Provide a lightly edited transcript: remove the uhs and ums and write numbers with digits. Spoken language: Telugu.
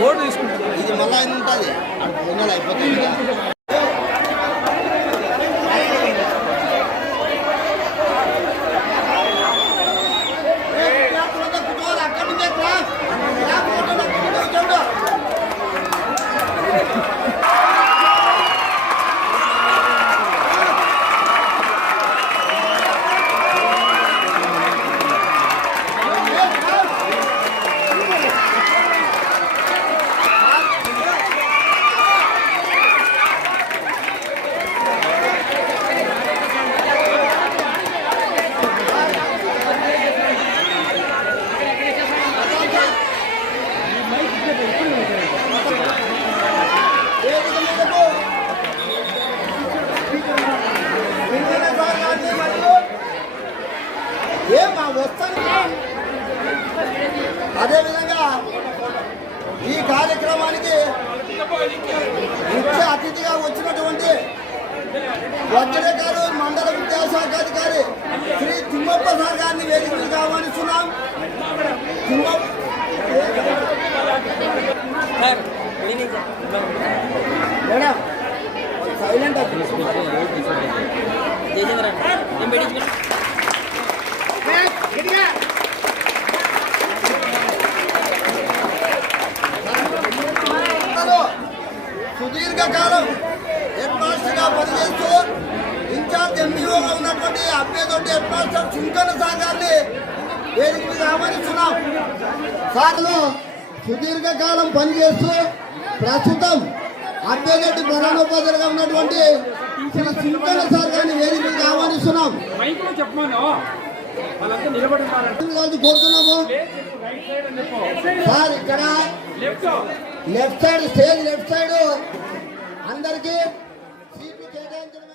బోర్డు తీసుకుంటారు. ఇది మళ్ళీ ఆయన ఉంటుంది నెల అయిపోతుంది. అదేవిధంగా ఈ కార్యక్రమానికి ముఖ్య అతిథిగా వచ్చినటువంటి వజ్రకారు మండల విద్యాశాఖాధికారి శ్రీ తిమ్మప్ప సార్ గారిని వేదికలకు ఆహ్వానిస్తున్నాం. మేడం సైలెంట్ సుదీర్ఘకాలం హెడ్ మాస్టర్గా పనిచేస్తూ ఇన్ఛార్జ్ ఎంపీఓగా ఉన్నటువంటి అభ్యర్థి హెడ్ మాస్టర్ చుంకన్న సార్ గారిని వేదిక మీద ఆహ్వానిస్తున్నాం. సార్లు సుదీర్ఘకాలం పనిచేస్తూ ప్రస్తుతం అభ్యర్థి ప్రధానోపాధ్యాయులుగా ఉన్నటువంటి శ్రీ చుంకన్న సార్ గారిని వేదిక మీద ఆహ్వానిస్తున్నాం. కోరుతున్నాము సార్ ఇక్కడ left side stage left side అందరికీ సీట్లు కేటాయించడం